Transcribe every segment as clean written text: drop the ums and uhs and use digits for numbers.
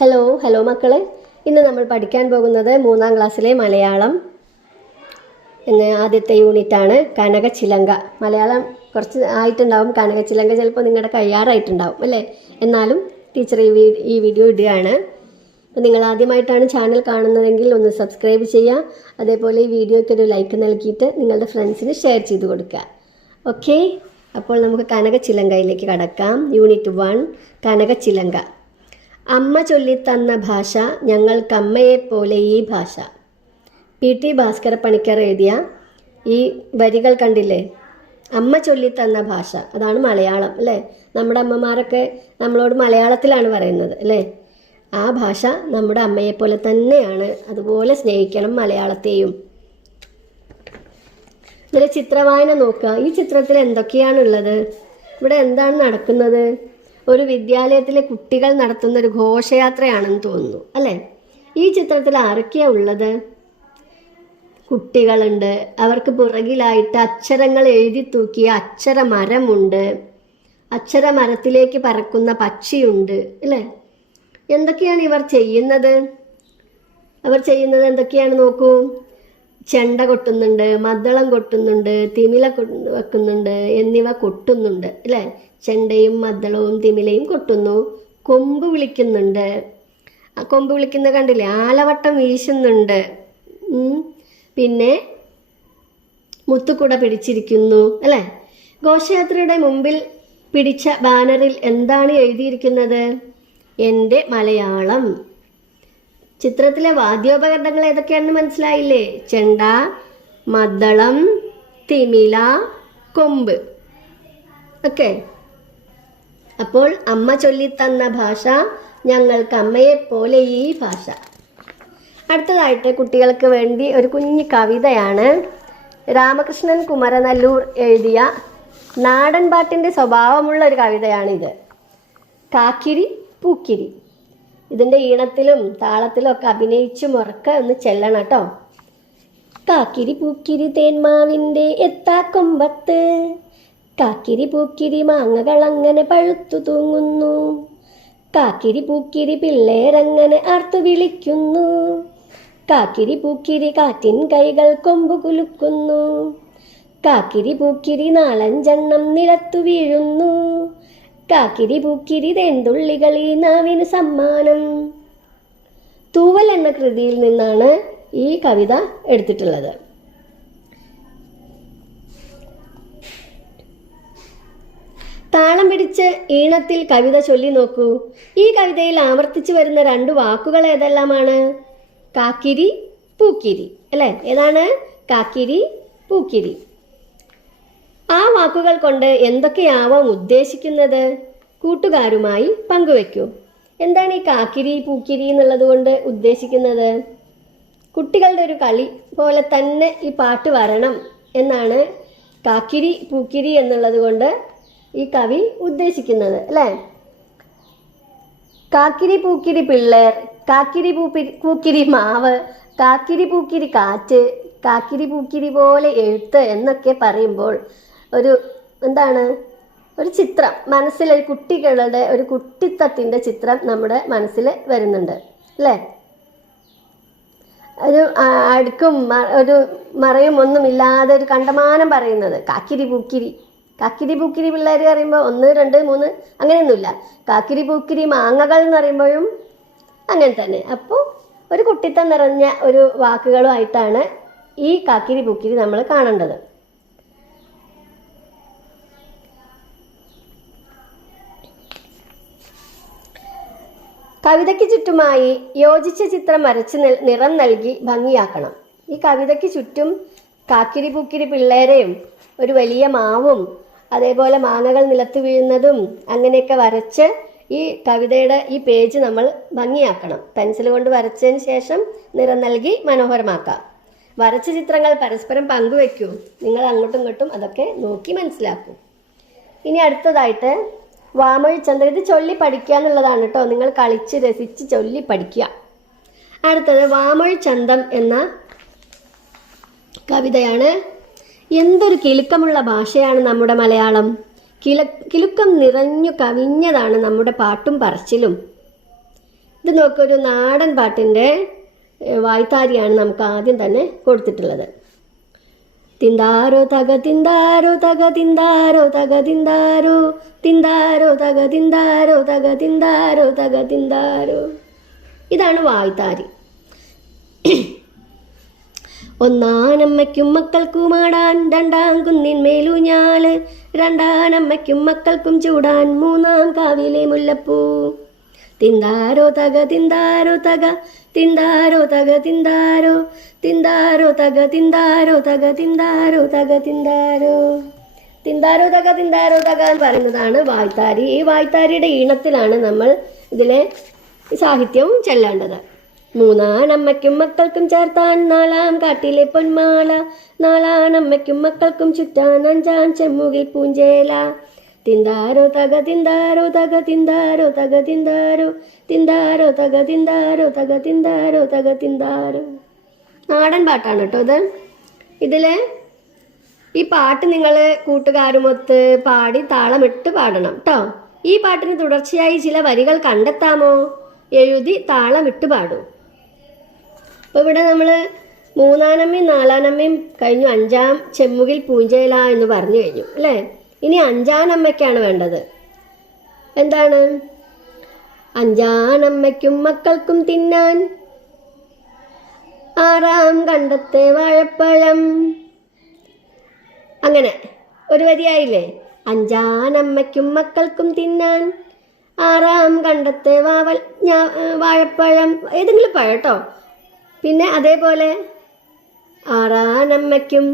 Hello മക്കളെ. ഇന്ന് നമ്മൾ പഠിക്കാൻ പോകുന്നത് 3ാം ക്ലാസ്സിലെ മലയാളം എന്ന ആദ്യത്തെ യൂണിറ്റാണ്. കനകച്ചിലങ്ക. മലയാളം കുറച്ച് ആയിട്ടുണ്ടാവും, കനകച്ചിലങ്ക ചിലപ്പോൾ നിങ്ങളുടെ കഴിയാറായിട്ടുണ്ടാവും അല്ലേ. എന്നാലും ടീച്ചർ ഈ വീഡിയോ ഇടുകയാണ്. അപ്പോൾ നിങ്ങൾ ആദ്യമായിട്ടാണ് ചാനൽ കാണുന്നതെങ്കിൽ ഒന്ന് സബ്സ്ക്രൈബ് ചെയ്യുക. അതേപോലെ ഈ വീഡിയോയ്ക്ക് ഒരു ലൈക്ക് നൽകിയിട്ട് നിങ്ങളുടെ ഫ്രണ്ട്സിന് ഷെയർ ചെയ്ത് കൊടുക്കുക. ഓക്കെ, അപ്പോൾ നമുക്ക് കനകച്ചിലങ്കയിലേക്ക് കടക്കാം. യൂണിറ്റ് 1 കനകച്ചിലങ്ക. അമ്മ ചൊല്ലിത്തന്ന ഭാഷ ഞങ്ങൾക്കമ്മയെപ്പോലെ ഈ ഭാഷ. PT ഭാസ്കര പണിക്കർ എഴുതിയ ഈ വരികൾ കണ്ടില്ലേ? അമ്മ ചൊല്ലിത്തന്ന ഭാഷ, അതാണ് മലയാളം അല്ലേ. നമ്മുടെ അമ്മമാരൊക്കെ നമ്മളോട് മലയാളത്തിലാണ് പറയുന്നത് അല്ലേ. ആ ഭാഷ നമ്മുടെ അമ്മയെപ്പോലെ തന്നെയാണ്. അതുപോലെ സ്നേഹിക്കണം മലയാളത്തെയും. ഇതിലെ ചിത്രവായന നോക്കുക. ഈ ചിത്രത്തിൽ എന്തൊക്കെയാണുള്ളത്? ഇവിടെ എന്താണ് നടക്കുന്നത്? ഒരു വിദ്യാലയത്തിലെ കുട്ടികൾ നടത്തുന്ന ഒരു ഘോഷയാത്രയാണെന്ന് തോന്നുന്നു അല്ലേ. ഈ ചിത്രത്തിൽ ആരൊക്കെയാണ് ഉള്ളത്? കുട്ടികളുണ്ട്. അവർക്ക് പുറകിലായിട്ട് അക്ഷരങ്ങൾ എഴുതി തൂക്കിയ അക്ഷരമരമുണ്ട്. അക്ഷരമരത്തിലേക്ക് പറക്കുന്ന പക്ഷിയുണ്ട് അല്ലേ. എന്തൊക്കെയാണ് ഇവർ ചെയ്യുന്നത്? എന്തൊക്കെയാണ് നോക്കൂ. ചെണ്ട കൊട്ടുന്നുണ്ട്, മദ്ദളം കൊട്ടുന്നുണ്ട്, തിമില വെക്കുന്നുണ്ട്, എന്നിവ കൊട്ടുന്നുണ്ട് അല്ലേ. ചെണ്ടയും മദ്ദളവും തിമിലയും കൊട്ടുന്നു. കൊമ്പ് വിളിക്കുന്നുണ്ട്. കൊമ്പ് വിളിക്കുന്നത് കണ്ടില്ലേ? ആലവട്ടം വീശുന്നുണ്ട്. പിന്നെ മുത്തുക്കുട പിടിച്ചിരിക്കുന്നു അല്ലേ. ഘോഷയാത്രയുടെ മുമ്പിൽ പിടിച്ച ബാനറിൽ എന്താണ് എഴുതിയിരിക്കുന്നത്? എൻ്റെ മലയാളം. ചിത്രത്തിലെ വാദ്യോപകരണങ്ങൾ ഏതൊക്കെയാണെന്ന് മനസ്സിലായില്ലേ? ചെണ്ട, മദ്ദളം, തിമില, കൊമ്പ്. ഓക്കെ, അപ്പോൾ അമ്മ ചൊല്ലിത്തന്ന ഭാഷ ഞങ്ങൾക്ക് അമ്മയെപ്പോലെ ഈ ഭാഷ. അടുത്തതായിട്ട് കുട്ടികൾക്ക് വേണ്ടി ഒരു കുഞ്ഞു കവിതയാണ്. രാമകൃഷ്ണൻ കുമരനല്ലൂർ എഴുതിയ നാടൻ പാട്ടിൻ്റെ സ്വഭാവമുള്ള ഒരു കവിതയാണിത്. കാക്കിരി പൂക്കിരി. ഇതിൻ്റെ ഈണത്തിലും താളത്തിലും ഒക്കെ അഭിനയിച്ചും ഉറക്കെ ഒന്ന് ചെല്ലണം കേട്ടോ. കാക്കിരി പൂക്കിരി തേന്മാവിൻ്റെ എത്താക്കൊമ്പത്ത്, കാക്കിരി പൂക്കിരി മാങ്ങകൾ അങ്ങനെ പഴുത്തു തൂങ്ങുന്നു, കാക്കിരി പൂക്കിരി പിള്ളേരങ്ങനെ ആർത്തു വിളിക്കുന്നു, കാക്കിരി പൂക്കിരി കാറ്റിൻ കൈകൾ കൊമ്പു കുലുക്കുന്നു, കാക്കിരി പൂക്കിരി നാലഞ്ചെണ്ണം നിലത്തു വീഴുന്നു, കാക്കിരി പൂക്കിരി തേൻതുള്ളികൾ ഈ നാവിന് സമ്മാനം. തൂവൽ എന്ന കൃതിയിൽ നിന്നാണ് ഈ കവിത എടുത്തിട്ടുള്ളത്. താളം പിടിച്ച് ഈണത്തിൽ കവിത ചൊല്ലി നോക്കൂ. ഈ കവിതയിൽ ആവർത്തിച്ചു വരുന്ന 2 വാക്കുകൾ ഏതെല്ലാമാണ്? കാക്കിരി പൂക്കിരി അല്ലേ. ഏതാണ്? കാക്കിരി പൂക്കിരി. ആ വാക്കുകൾ കൊണ്ട് എന്തൊക്കെയാവാം ഉദ്ദേശിക്കുന്നത്? കൂട്ടുകാരുമായി പങ്കുവെക്കൂ. എന്താണ് ഈ കാക്കിരി പൂക്കിരി എന്നുള്ളത് കൊണ്ട് ഉദ്ദേശിക്കുന്നത്? കുട്ടികളുടെ ഒരു കളി പോലെ തന്നെ ഈ പാട്ട് വരണം എന്നാണ് കാക്കിരി പൂക്കിരി എന്നുള്ളത് കൊണ്ട് ഈ കവി ഉദ്ദേശിക്കുന്നത് അല്ലേ. കാക്കിരി പൂക്കിരി പിള്ളേർ, കാക്കിരി പൂക്കിരി മാവ്, കാക്കിരി പൂക്കിരി കാറ്റ്, കാക്കിരി പൂക്കിരി പോലെ എഴുത്ത് എന്നൊക്കെ പറയുമ്പോൾ ഒരു ചിത്രം മനസ്സിൽ, ഒരു കുട്ടികളുടെ ഒരു കുട്ടിത്തത്തിൻ്റെ ചിത്രം നമ്മുടെ മനസ്സിൽ വരുന്നുണ്ട് അല്ലേ. ഒരു അടുക്കും ഒരു മറയും ഒന്നുമില്ലാതെ ഒരു കണ്ടമാനം പറയുന്നത് കാക്കിരി പൂക്കിരി. കാക്കിരി പൂക്കിരി പിള്ളേർ പറയുമ്പോൾ 1, 2, 3 അങ്ങനെയൊന്നുമില്ല. കാക്കിരി പൂക്കിരി മാങ്ങകൾ എന്ന് പറയുമ്പോഴും അങ്ങനെ തന്നെ. അപ്പോൾ ഒരു കുട്ടിത്തം നിറഞ്ഞ ഒരു വാക്കുകളുമായിട്ടാണ് ഈ കാക്കിരി പൂക്കിരി നമ്മൾ കാണേണ്ടത്. കവിതയ്ക്ക് ചുറ്റുമായി യോജിച്ച ചിത്രം വരച്ച് നിറം നൽകി ഭംഗിയാക്കണം. ഈ കവിതയ്ക്ക് ചുറ്റും കാക്കിരി പൂക്കിരി പിള്ളേരെയും ഒരു വലിയ മാവും അതേപോലെ മാങ്ങകൾ നിലത്ത് വീഴുന്നതും അങ്ങനെയൊക്കെ വരച്ച് ഈ കവിതയുടെ ഈ പേജ് നമ്മൾ ഭംഗിയാക്കണം. പെൻസിൽ കൊണ്ട് വരച്ചതിന് ശേഷം നിറം നൽകി മനോഹരമാക്കാം. വരച്ച ചിത്രങ്ങൾ പരസ്പരം പങ്കുവെക്കൂ. നിങ്ങൾ അങ്ങോട്ടും ഇങ്ങോട്ടും അതൊക്കെ നോക്കി മനസ്സിലാക്കൂ. ഇനി അടുത്തതായിട്ട് വാമൊഴി ചന്തം. ഇത് ചൊല്ലി പഠിക്കുക എന്നുള്ളതാണ് കേട്ടോ. നിങ്ങൾ കളിച്ച് രസിച്ച് ചൊല്ലി പഠിക്കുക. അടുത്തത് വാമൊഴി ചന്തം എന്ന കവിതയാണ്. എന്തൊരു കിലുക്കമുള്ള ഭാഷയാണ് നമ്മുടെ മലയാളം. കിലുക്കം നിറഞ്ഞു കവിഞ്ഞതാണ് നമ്മുടെ പാട്ടും പറച്ചിലും. ഇത് ഇത് നോക്കൊരു നാടൻ പാട്ടിൻ്റെ വായ്ത്താരിയാണ് നമുക്ക് ആദ്യം തന്നെ കൊടുത്തിട്ടുള്ളത്. തിന്താരോ തക തിന്താരോ തക തിന്താരോ തക തിന്താരോ തിന്താരോ തക തിന്താരോ തക തിന്താരോ തക തിന്താരോ. ഇതാണ് വായ്ത്താരി. ഒന്നാനമ്മയ്ക്കും മക്കൾക്കുമാടാൻ രണ്ടാം കുന്നിന്മേലൂഞ്ഞാല്, രണ്ടാനമ്മയ്ക്കും മക്കൾക്കും ചൂടാൻ മൂന്നാം കാവിലെ മുല്ലപ്പൂ. തിന്താരോ തക തിന്താരോ തക തിന്താരോ തക തിന്താരോ തിന്താരോ തക തിന്താരോ തക തിന്താരോ തക തിന്താരോ. തിന്താരോ തക തിന്താരോ തക എന്ന് പറയുന്നതാണ് വായ്ത്താരി. ഈ വായ്ത്താരിയുടെ ഈണത്തിലാണ് നമ്മൾ ഇതിലെ സാഹിത്യവും ചെല്ലേണ്ടത്. മൂന്നാനമ്മയ്ക്കും മക്കൾക്കും ചേർത്താൻ നാലാം കാട്ടിലെ പൊന്മാല, നാലാനമ്മയ്ക്കും മക്കൾക്കും ചുറ്റാൻ അഞ്ചാം ചെമ്മുകിൽ പൂഞ്ചേല. തിന്താരോ തക തിന്താരോ തക തിന്താരോ തക തിന്താരോ തിന്താരോ തക തിന്താരോ തക തിന്താരോ തക തിന്താരോ. നാടൻ പാട്ടാണ് കേട്ടോ ഇത്. ഇതില് ഈ പാട്ട് നിങ്ങൾ കൂട്ടുകാരുമൊത്ത് പാടി താളമിട്ട് പാടണം കേട്ടോ. ഈ പാട്ടിന് തുടർച്ചയായി ചില വരികൾ കണ്ടെത്താമോ? എഴുതി താളമിട്ട് പാടൂ. അപ്പോൾ ഇവിടെ നമ്മൾ മൂന്നാനമ്മയും നാലാനമ്മയും കഴിഞ്ഞു, അഞ്ചാം ചെമ്മുകിൽ പൂഞ്ചേല എന്ന് പറഞ്ഞു കഴിഞ്ഞു അല്ലേ. ഇനി അഞ്ചാനമ്മയ്ക്കാണ് വേണ്ടത്. എന്താണ്? അഞ്ചാനമ്മയ്ക്കും മക്കൾക്കും തിന്നാൻ ആറാം കണ്ടത്തെ വാഴപ്പഴം. അങ്ങനെ ഒരു വരിയായില്ലേ? അഞ്ചാനമ്മയ്ക്കും മക്കൾക്കും തിന്നാൻ ആറാം കണ്ടത്തെ വാഴപ്പഴം, ഏതെങ്കിലും പഴം കേട്ടോ. പിന്നെ അതേപോലെ ആറാനമ്മയ്ക്കും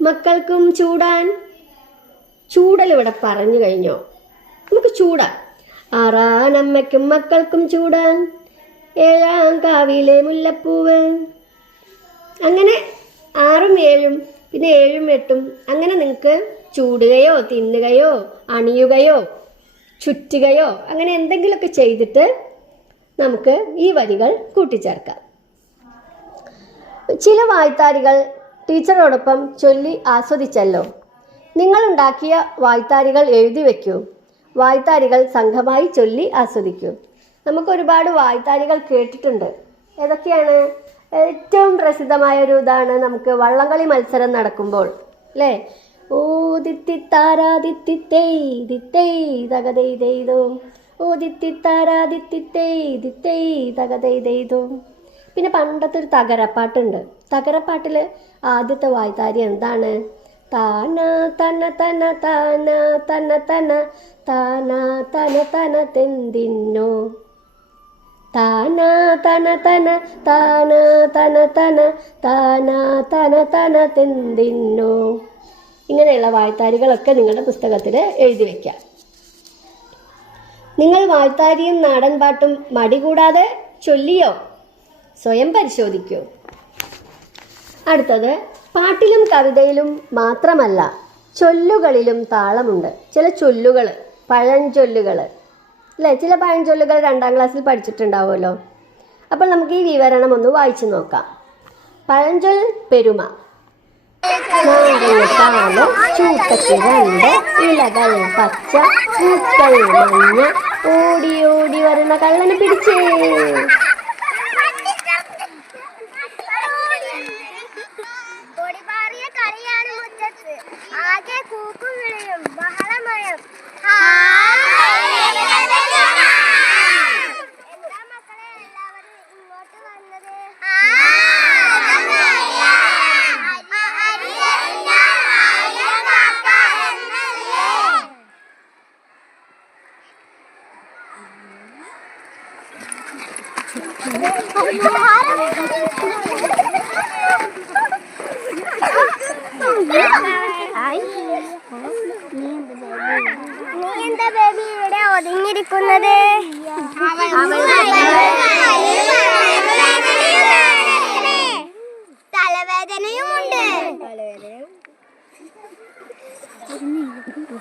മക്കൾക്കും ചൂടാൻ. ചൂടൽ ഇവിടെ പറഞ്ഞു കഴിഞ്ഞോ? നമുക്ക് ചൂടാം. ആറാനമ്മയ്ക്കും മക്കൾക്കും ചൂടാൻ ഏഴാം കാവിലെ മുല്ലപ്പൂവ്. അങ്ങനെ 6ഉം 7ഉം പിന്നെ 7ഉം 8ഉം അങ്ങനെ നിങ്ങൾക്ക് ചൂടുകയോ തിന്നുകയോ അണിയുകയോ ചുറ്റുകയോ അങ്ങനെ എന്തെങ്കിലുമൊക്കെ ചെയ്തിട്ട് നമുക്ക് ഈ വരികൾ കൂട്ടിച്ചേർക്കാം. ചില വായ്ത്താരികൾ ടീച്ചറോടൊപ്പം ചൊല്ലി ആസ്വദിച്ചല്ലോ. നിങ്ങളുണ്ടാക്കിയ വായ്ത്താരികൾ എഴുതി വയ്ക്കൂ. വായ്ത്താരികൾ സംഘമായി ചൊല്ലി ആസ്വദിക്കൂ. നമുക്ക് ഒരുപാട് വായ്ത്താരികൾ കേട്ടിട്ടുണ്ട്. ഏതൊക്കെയാണ്? ഏറ്റവും പ്രസിദ്ധമായ ഒരു ഇതാണ് നമുക്ക് വള്ളംകളി മത്സരം നടക്കുമ്പോൾ അല്ലേ? ഓ ദിത്തിത്താരാ ദിത്തിത്തേയ് ദിത്തേയ് തകതൈ തെയ്തോ, ഓ ദിത്തിത്താരാ ദിത്തിത്തേയ് ദിത്തേയ് തകതൈ തെയ്തോ. പിന്നെ പണ്ടത്തെ ഒരു തകരപ്പാട്ടുണ്ട്. തകരപ്പാട്ടിൽ ആദ്യത്തെ വായ്ത്താരി എന്താണ്? താന തന തന താന തന തന താന തന തന തെന്തിന്നോ, താന തന തന താന തന തന താന തന തന തെന്തിന്നോ. ഇങ്ങനെയുള്ള വായ്ത്താരികളൊക്കെ നിങ്ങളുടെ പുസ്തകത്തിൽ എഴുതി വയ്ക്കാം. നിങ്ങൾ വായ്ത്താരിയും നാടൻ പാട്ടും മടി കൂടാതെ ചൊല്ലിയോ? സ്വയം പരിശോധിക്കൂ. അടുത്തത്, പാട്ടിലും കവിതയിലും മാത്രമല്ല ചൊല്ലുകളിലും താളമുണ്ട്. ചില ചൊല്ലുകൾ, പഴഞ്ചൊല്ലുകൾ അല്ലേ? ചില പഴഞ്ചൊല്ലുകൾ 2ാം ക്ലാസ്സിൽ പഠിച്ചിട്ടുണ്ടാവുമല്ലോ. അപ്പോൾ നമുക്ക് ഈ വിവരണം ഒന്ന് വായിച്ചു നോക്കാം. പഴഞ്ചൊൽ പെരുമ. നാരങ്ങപ്പാല് ചൂട്ടക്ക് 2, ഇലകൾ പച്ച, പൂക്കൾ മഞ്ഞ, ഓടി ഓടി വരുന്ന കള്ളനെ പിടിച്ചേ. ഒതുങ്ങിയിരിക്കുന്നത് തലവേദനയുമുണ്ട്.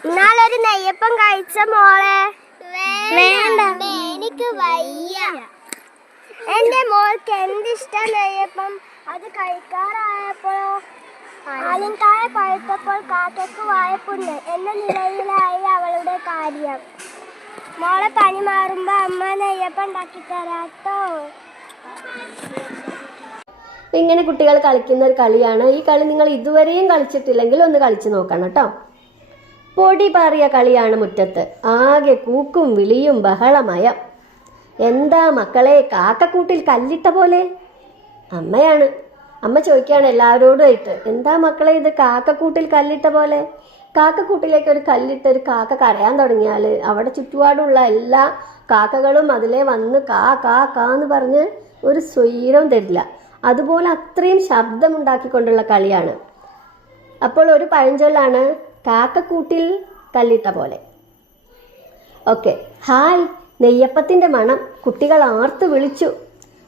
എന്നാലൊരു നെയ്യപ്പം കഴിച്ച മോളെ. വേണ്ട, എനിക്ക് വയ്യ. എന്റെ മോൾക്ക് എന്തിഷ്ടം നെയ്യപ്പം. അത് കഴിക്കാറായപ്പോഴോ ആലിൻകായ പഴുത്തപ്പോൾ കാക്കയ്ക്ക് വായപ്പുണ്ട് എന്ന നിലയിലായി അവളുടെ കാര്യം. മോളെ പനി മാറുമ്പോ അമ്മ നെയ്യപ്പം ഉണ്ടാക്കി തരാട്ടോ. ഇങ്ങനെ കുട്ടികൾ കളിക്കുന്ന ഒരു കളിയാണ്. ഈ കളി നിങ്ങൾ ഇതുവരെയും കളിച്ചിട്ടില്ലെങ്കിൽ ഒന്ന് കളിച്ചു നോക്കണം കേട്ടോ. പൊടി പാറിയ കളിയാണ് മുറ്റത്ത്. ആകെ കൂക്കും വിളിയും ബഹളമയം. എന്താ മക്കളെ കാക്കക്കൂട്ടിൽ കല്ലിട്ട പോലെ? അമ്മയാണ്. അമ്മ ചോദിക്കുകയാണ് എല്ലാവരോടുമായിട്ട്, എന്താ മക്കളെ ഇത് കാക്കക്കൂട്ടിൽ കല്ലിട്ട പോലെ? കാക്കക്കൂട്ടിലേക്ക് ഒരു കല്ലിട്ട് ഒരു കാക്ക കരയാൻ തുടങ്ങിയാൽ അവിടെ ചുറ്റുപാടുള്ള എല്ലാ കാക്കകളും അതിലെ വന്ന് കാ കാ കാ എന്ന് പറഞ്ഞ് ഒരു സ്വൈരം തരില്ല. അതുപോലെ അത്രയും ശബ്ദമുണ്ടാക്കിക്കൊണ്ടുള്ള കളിയാണ്. അപ്പോൾ ഒരു പഴഞ്ചൊല്ലാണ് കാക്കക്കൂട്ടിൽ കല്ലിട്ട പോലെ. ഓക്കെ, ഹായ്, നെയ്യപ്പത്തിൻ്റെ മണം. കുട്ടികൾ ആർത്ത് വിളിച്ചു.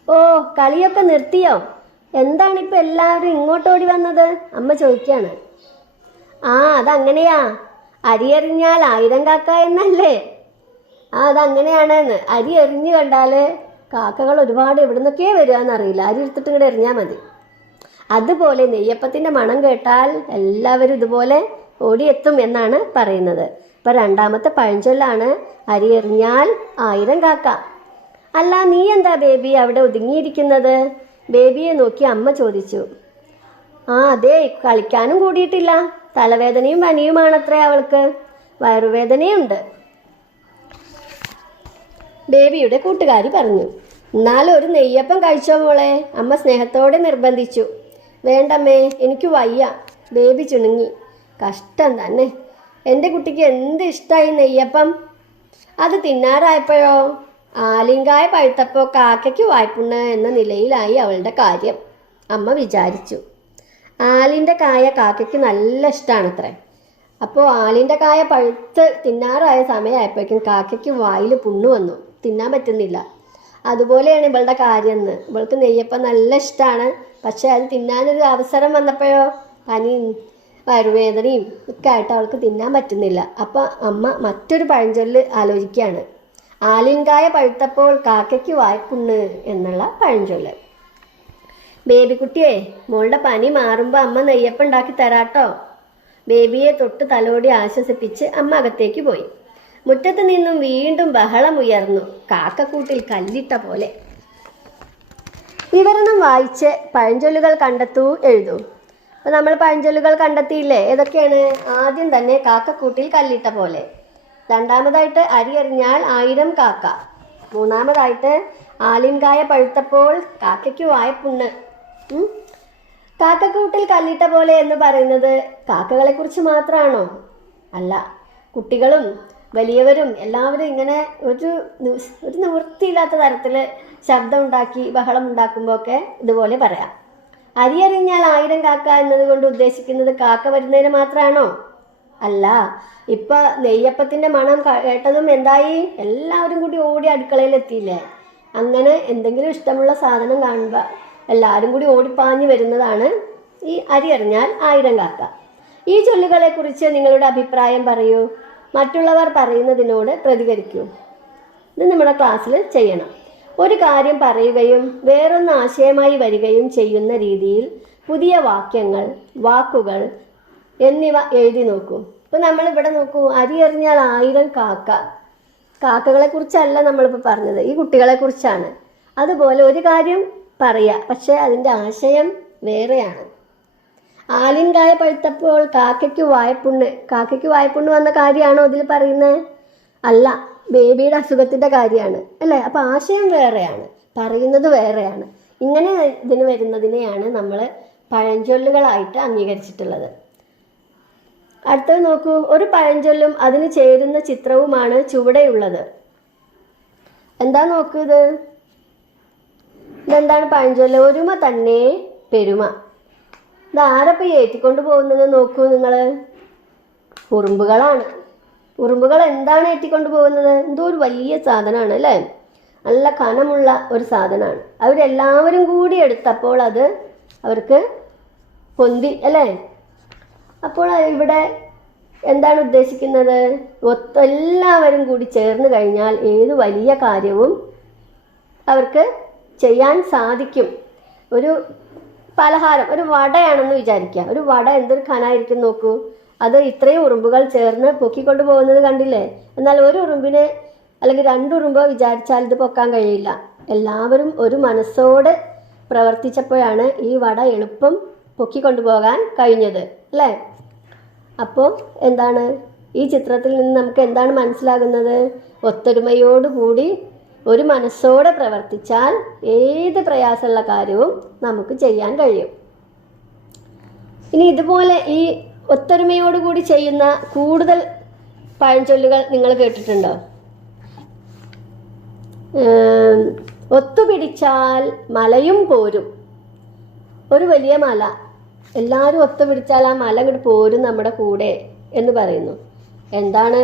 ഓ, കളിയൊക്കെ നിർത്തിയോ? എന്താണിപ്പോൾ എല്ലാവരും ഇങ്ങോട്ടോടി വന്നത്? അമ്മ ചോദിക്കുകയാണ്. ആ, അതങ്ങനെയാ. അരിയെറിഞ്ഞാൽ 1000 കാക്ക എന്നല്ലേ? ആ, അതങ്ങനെയാണെന്ന്. അരി എറിഞ്ഞു കണ്ടാൽ കാക്കകൾ ഒരുപാട് എവിടെ നിന്നൊക്കെ വരികയെന്നറിയില്ല. അരി എടുത്തിട്ട് ഇങ്ങോട്ട് എറിഞ്ഞാൽ മതി. അതുപോലെ നെയ്യപ്പത്തിൻ്റെ മണം കേട്ടാൽ എല്ലാവരും ഇതുപോലെ ഓടിയെത്തും എന്നാണ് പറയുന്നത്. ഇപ്പം രണ്ടാമത്തെ പഴഞ്ചൊല്ലാണ് അരി എറിഞ്ഞാൽ 1000 കാക്ക. അല്ല, നീ എന്താ ബേബി അവിടെ ഒതുങ്ങിയിരിക്കുന്നത്? ബേബിയെ നോക്കി അമ്മ ചോദിച്ചു. ആ, അതെ, കളിക്കാനും കൂടിയിട്ടില്ല. തലവേദനയും പനിയുമാണത്രേ അവൾക്ക്. വയറുവേദനയുണ്ട്, ബേബിയുടെ കൂട്ടുകാരി പറഞ്ഞു. എന്നാലും ഒരു നെയ്യപ്പം കഴിച്ചോ മോളെ, അമ്മ സ്നേഹത്തോടെ നിർബന്ധിച്ചു. വേണ്ടമ്മേ, എനിക്ക് വയ്യ, ബേബി ചുണുങ്ങി. കഷ്ടം തന്നെ, എൻ്റെ കുട്ടിക്ക് എന്ത് ഇഷ്ടമായി നെയ്യപ്പം. അത് തിന്നാറായപ്പോഴോ ആലിങ്കായ പഴുത്തപ്പോൾ കാക്കയ്ക്ക് വായ്പുണ്ണ് എന്ന നിലയിലായി അവളുടെ കാര്യം. അമ്മ വിചാരിച്ചു. ആലിൻ്റെ കായ കാക്കയ്ക്ക് നല്ല ഇഷ്ടമാണത്രേ. അപ്പോൾ ആലിൻ്റെ കായ പഴുത്ത് തിന്നാറായ സമയമായപ്പോഴേക്കും കാക്കയ്ക്ക് വായിൽ പുണ്ണു വന്നു, തിന്നാൻ പറ്റുന്നില്ല. അതുപോലെയാണ് ഇവളുടെ കാര്യം എന്ന്. ഇവൾക്ക് നെയ്യപ്പം നല്ല ഇഷ്ടമാണ്, പക്ഷേ അത് തിന്നാനൊരു അവസരം വന്നപ്പോഴോ പനിയും വയറുവേദനയും ഒക്കെ ആയിട്ട് അവൾക്ക് തിന്നാൻ പറ്റുന്നില്ല. അപ്പം അമ്മ മറ്റൊരു പഴഞ്ചൊല്ല് ആലോചിക്കുകയാണ്. ആലിൻകായ പഴുത്തപ്പോൾ കാക്കയ്ക്ക് വായ്പുണ്ണ് എന്നുള്ള പഴഞ്ചൊല്ല്. ബേബിക്കുട്ടിയെ, മോളുടെ പനി മാറുമ്പോൾ അമ്മ നെയ്യപ്പം ഉണ്ടാക്കി തരാട്ടോ. ബേബിയെ തൊട്ട് തലോടി ആശ്വസിപ്പിച്ച് അമ്മ അകത്തേക്ക് പോയി. മുറ്റത്ത് നിന്നും വീണ്ടും ബഹളമുയർന്നു. കാക്കക്കൂട്ടിൽ കല്ലിട്ട പോലെ. വിവരണം വായിച്ച് പഴഞ്ചൊല്ലുകൾ കണ്ടെത്തൂ, എഴുതൂ. അപ്പോൾ നമ്മൾ പഴഞ്ചൊല്ലുകൾ കണ്ടെത്തിയില്ലേ? ഏതൊക്കെയാണ്? ആദ്യം തന്നെ കാക്കക്കൂട്ടിൽ കല്ലിട്ട പോലെ. രണ്ടാമതായിട്ട് അരി എറിഞ്ഞാൽ 1000 കാക്ക. മൂന്നാമതായിട്ട് ആലിൻകായ പഴുത്തപ്പോൾ കാക്കയ്ക്ക് വായ്പുണ്ണ്. കാക്കക്കൂട്ടിൽ കല്ലിട്ട പോലെ എന്ന് പറയുന്നത് കാക്കകളെ കുറിച്ച് മാത്രമാണോ? അല്ല, കുട്ടികളും വലിയവരും എല്ലാവരും ഇങ്ങനെ ഒരു നിവൃത്തിയില്ലാത്ത തരത്തിൽ ശബ്ദം ഉണ്ടാക്കി ബഹളം ഉണ്ടാക്കുമ്പോൾ ഒക്കെ ഇതുപോലെ പറയാം. അരി എറിഞ്ഞാൽ 1000 കാക്ക എന്നതുകൊണ്ട് ഉദ്ദേശിക്കുന്നത് കാക്ക വരുന്നതിന് മാത്രമാണോ? അല്ല. ഇപ്പം നെയ്യപ്പത്തിൻ്റെ മണം കേട്ടതും എന്തായി? എല്ലാവരും കൂടി ഓടി അടുക്കളയിലെത്തിയില്ലേ? അങ്ങനെ എന്തെങ്കിലും ഇഷ്ടമുള്ള സാധനം കാണുമ്പോൾ എല്ലാവരും കൂടി ഓടിപ്പാഞ്ഞു വരുന്നതാണ് ഈ അരി എറിഞ്ഞാൽ 1000 കാക്ക. ഈ ചൊല്ലുകളെക്കുറിച്ച് നിങ്ങളുടെ അഭിപ്രായം പറയൂ. മറ്റുള്ളവർ പറയുന്നതിനോട് പ്രതികരിക്കൂ. ഇത് നമ്മുടെ ക്ലാസ്സിൽ ചെയ്യണം. ഒരു കാര്യം പറയുകയും വേറൊന്ന് ആശയമായി വരികയും ചെയ്യുന്ന രീതിയിൽ പുതിയ വാക്യങ്ങൾ, വാക്കുകൾ എന്നിവ എഴുതി നോക്കൂ. ഇപ്പം നമ്മളിവിടെ നോക്കൂ, അരി എറിഞ്ഞാൽ 1000 കാക്ക. കാക്കകളെ കുറിച്ചല്ല നമ്മളിപ്പോൾ പറഞ്ഞത്, ഈ കുട്ടികളെ കുറിച്ചാണ്. അതുപോലെ ഒരു കാര്യം പറയുക, പക്ഷേ അതിൻ്റെ ആശയം വേറെയാണ്. ആലിൻകായ പഴുത്തപ്പോൾ കാക്കയ്ക്ക് വായ്പുണ്ണ്. കാക്കയ്ക്ക് വായ്പുണ്ണ് വന്ന കാര്യമാണോ ഇതിൽ പറയുന്നത്? അല്ല, ബേബിയുടെ അസുഖത്തിൻ്റെ കാര്യമാണ് അല്ലേ? അപ്പോൾ ആശയം വേറെയാണ്, പറയുന്നത് വേറെയാണ്. ഇങ്ങനെ ഇതിന് വരുന്നതിനെയാണ് നമ്മൾ പഴഞ്ചൊല്ലുകളായിട്ട് അംഗീകരിച്ചിട്ടുള്ളത്. അടുത്തത് നോക്കൂ, ഒരു പഴഞ്ചൊല്ലും അതിന് ചേരുന്ന ചിത്രവുമാണ് ചുവടെയുള്ളത്. എന്താ നോക്കൂ ഇത്? ഇതെന്താണ് പഴഞ്ചൊല്ല്? ഒരുമ തന്നെ പെരുമ. ഇത് ആരപ്പോൾ ഏറ്റിക്കൊണ്ട് പോകുന്നത് നോക്കൂ നിങ്ങൾ. ഉറുമ്പുകളാണ്. ഉറുമ്പുകൾ എന്താണ് ഏറ്റിക്കൊണ്ട് പോകുന്നത്? എന്തോ ഒരു വലിയ സാധനമാണ് അല്ലേ? നല്ല കനമുള്ള ഒരു സാധനമാണ്. അവരെല്ലാവരും കൂടി എടുത്തപ്പോൾ അത് അവർക്ക് പൊന്തി അല്ലേ? അപ്പോൾ ഇവിടെ എന്താണ് ഉദ്ദേശിക്കുന്നത്? എല്ലാവരും കൂടി ചേർന്ന് കഴിഞ്ഞാൽ ഏത് വലിയ കാര്യവും അവർക്ക് ചെയ്യാൻ സാധിക്കും. ഒരു പലഹാരം, ഒരു വടയാണെന്ന് വിചാരിക്കുക. ഒരു വട എന്തൊരു കനായിരിക്കും നോക്കൂ. അത് ഇത്രയും ഉറുമ്പുകൾ ചേർന്ന് പൊക്കിക്കൊണ്ട് പോകുന്നത് കണ്ടില്ലേ? എന്നാൽ ഒരു ഉറുമ്പിനെ അല്ലെങ്കിൽ 2 ഉറുമ്പോ വിചാരിച്ചാൽ ഇത് പൊക്കാൻ കഴിയില്ല. എല്ലാവരും ഒരു മനസ്സോടെ പ്രവർത്തിച്ചപ്പോഴാണ് ഈ വട എളുപ്പം പൊക്കിക്കൊണ്ടുപോകാൻ കഴിഞ്ഞത് അല്ലേ? അപ്പോൾ എന്താണ് ഈ ചിത്രത്തിൽ നിന്ന് നമുക്ക് എന്താണ് മനസ്സിലാകുന്നത്? ഒത്തൊരുമയോടുകൂടി ഒരു മനസ്സോടെ പ്രവർത്തിച്ചാൽ ഏത് പ്രയാസമുള്ള കാര്യവും നമുക്ക് ചെയ്യാൻ കഴിയും. ഇനി ഇതുപോലെ ഈ ഒത്തൊരുമയോടുകൂടി ചെയ്യുന്ന കൂടുതൽ പഴഞ്ചൊല്ലുകൾ നിങ്ങൾ കേട്ടിട്ടുണ്ടോ? ഒത്തുപിടിച്ചാൽ മലയും പോരും. ഒരു വലിയ മല, എല്ലാവരും ഒത്തുപിടിച്ചാൽ ആ മല ഇങ്ങോട്ട് പോരും നമ്മുടെ കൂടെ എന്ന് പറയുന്നു. എന്താണ്,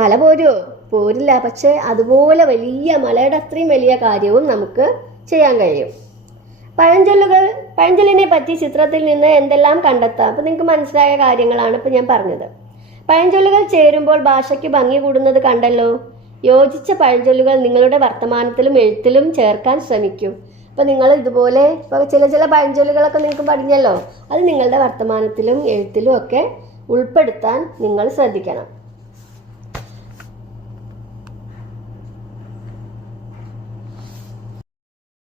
മല പോരുമോ? പോരില്ല. പക്ഷെ അതുപോലെ വലിയ മലയുടെ അത്രയും വലിയ കാര്യവും നമുക്ക് ചെയ്യാൻ കഴിയും. പഴഞ്ചൊല്ലിനെ പറ്റി ചിത്രത്തിൽ നിന്ന് എന്തെല്ലാം കണ്ടെത്താം? അപ്പം നിങ്ങൾക്ക് മനസ്സിലായ കാര്യങ്ങളാണ് ഇപ്പം ഞാൻ പറഞ്ഞത്. പഴഞ്ചൊല്ലുകൾ ചേരുമ്പോൾ ഭാഷയ്ക്ക് ഭംഗി കൂടുന്നത് കണ്ടല്ലോ. യോജിച്ച പഴഞ്ചൊല്ലുകൾ നിങ്ങളുടെ വർത്തമാനത്തിലും എഴുത്തിലും ചേർക്കാൻ ശ്രമിക്കൂ. അപ്പം നിങ്ങൾ ഇതുപോലെ ഇപ്പോൾ ചില പഴഞ്ചൊല്ലുകളൊക്കെ നിങ്ങൾക്ക് പഠിഞ്ഞല്ലോ, അത് നിങ്ങളുടെ വർത്തമാനത്തിലും എഴുത്തിലും ഒക്കെ ഉൾപ്പെടുത്താൻ നിങ്ങൾ ശ്രദ്ധിക്കണം.